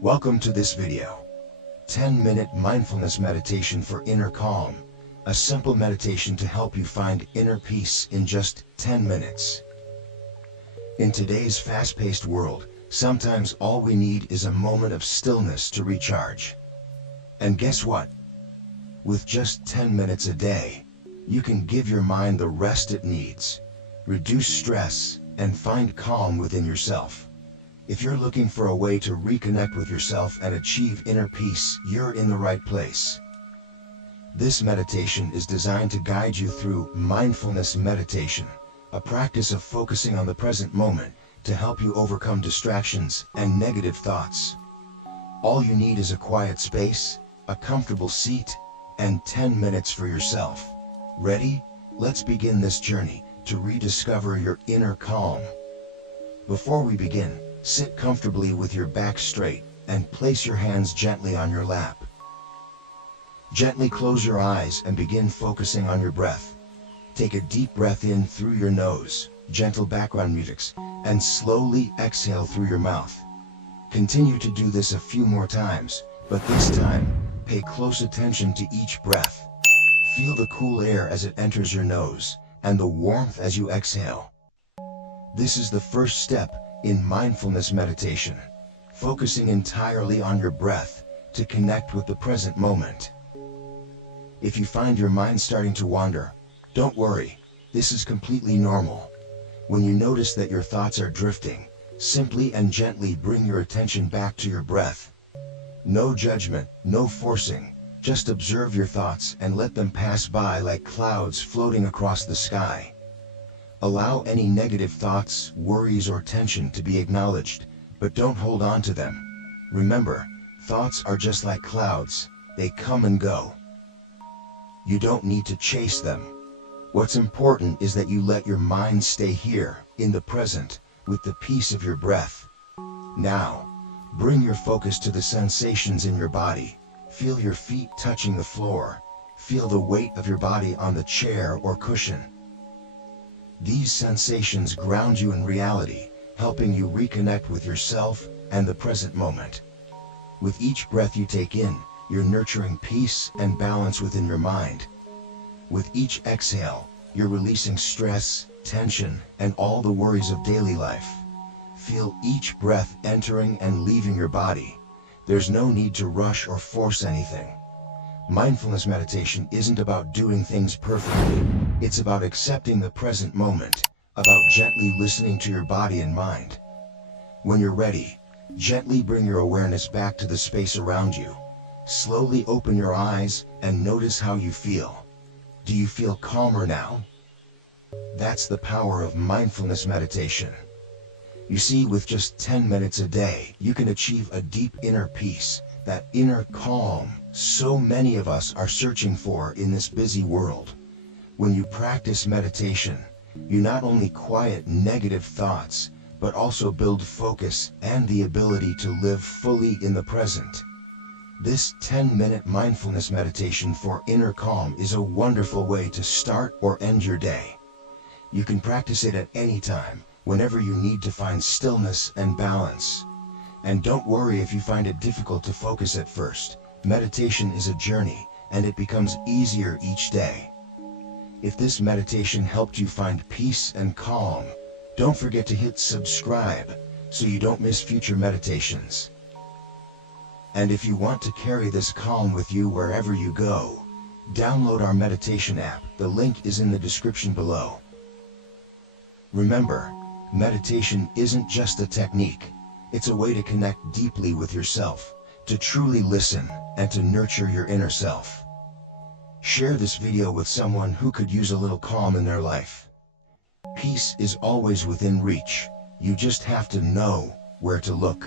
Welcome to this video. 10-minute mindfulness meditation for inner calm. A simple meditation to help you find inner peace in just 10 minutes. In today's fast-paced world, sometimes all we need is a moment of stillness to recharge. And guess what? With just 10 minutes a day, you can give your mind the rest it needs, reduce stress, and find calm within yourself. If you're looking for a way to reconnect with yourself and achieve inner peace, you're in the right place. This meditation is designed to guide you through mindfulness meditation, a practice of focusing on the present moment to help you overcome distractions and negative thoughts. All you need is a quiet space, a comfortable seat, and 10 minutes for yourself. Ready? Let's begin this journey to rediscover your inner calm. Before we begin, sit comfortably with your back straight and place your hands gently on your lap. Gently close your eyes and begin focusing on your breath. Take a deep breath in through your nose, gentle background music, and slowly exhale through your mouth. Continue to do this a few more times, but this time, pay close attention to each breath. Feel the cool air as it enters your nose, and the warmth as you exhale. This is the first step in mindfulness meditation, focusing entirely on your breath to connect with the present moment. If you find your mind starting to wander, don't worry, this is completely normal. When you notice that your thoughts are drifting, simply and gently bring your attention back to your breath. No judgment, no forcing, just observe your thoughts and let them pass by like clouds floating across the sky. Allow any negative thoughts, worries, or tension to be acknowledged, but don't hold on to them. Remember, thoughts are just like clouds, they come and go. You don't need to chase them. What's important is that you let your mind stay here, in the present, with the peace of your breath. Now, bring your focus to the sensations in your body. Feel your feet touching the floor. Feel the weight of your body on the chair or cushion. These sensations ground you in reality, helping you reconnect with yourself and the present moment. With each breath you take in, you're nurturing peace and balance within your mind. With each exhale, you're releasing stress, tension, and all the worries of daily life. Feel each breath entering and leaving your body. There's no need to rush or force anything. Mindfulness meditation isn't about doing things perfectly. It's about accepting the present moment, about gently listening to your body and mind. When you're ready, gently bring your awareness back to the space around you. Slowly open your eyes and notice how you feel. Do you feel calmer now? That's the power of mindfulness meditation. You see, with just 10 minutes a day, you can achieve a deep inner peace, that inner calm so many of us are searching for in this busy world. When you practice meditation, you not only quiet negative thoughts, but also build focus and the ability to live fully in the present. This 10-minute mindfulness meditation for inner calm is a wonderful way to start or end your day. You can practice it at any time, whenever you need to find stillness and balance. And don't worry if you find it difficult to focus at first. Meditation is a journey, and it becomes easier each day. If this meditation helped you find peace and calm, don't forget to hit subscribe so you don't miss future meditations. And if you want to carry this calm with you wherever you go, download our meditation app. The link is in the description below. Remember, meditation isn't just a technique. It's a way to connect deeply with yourself, to truly listen, and to nurture your inner self. Share this video with someone who could use a little calm in their life. Peace is always within reach. You just have to know where to look.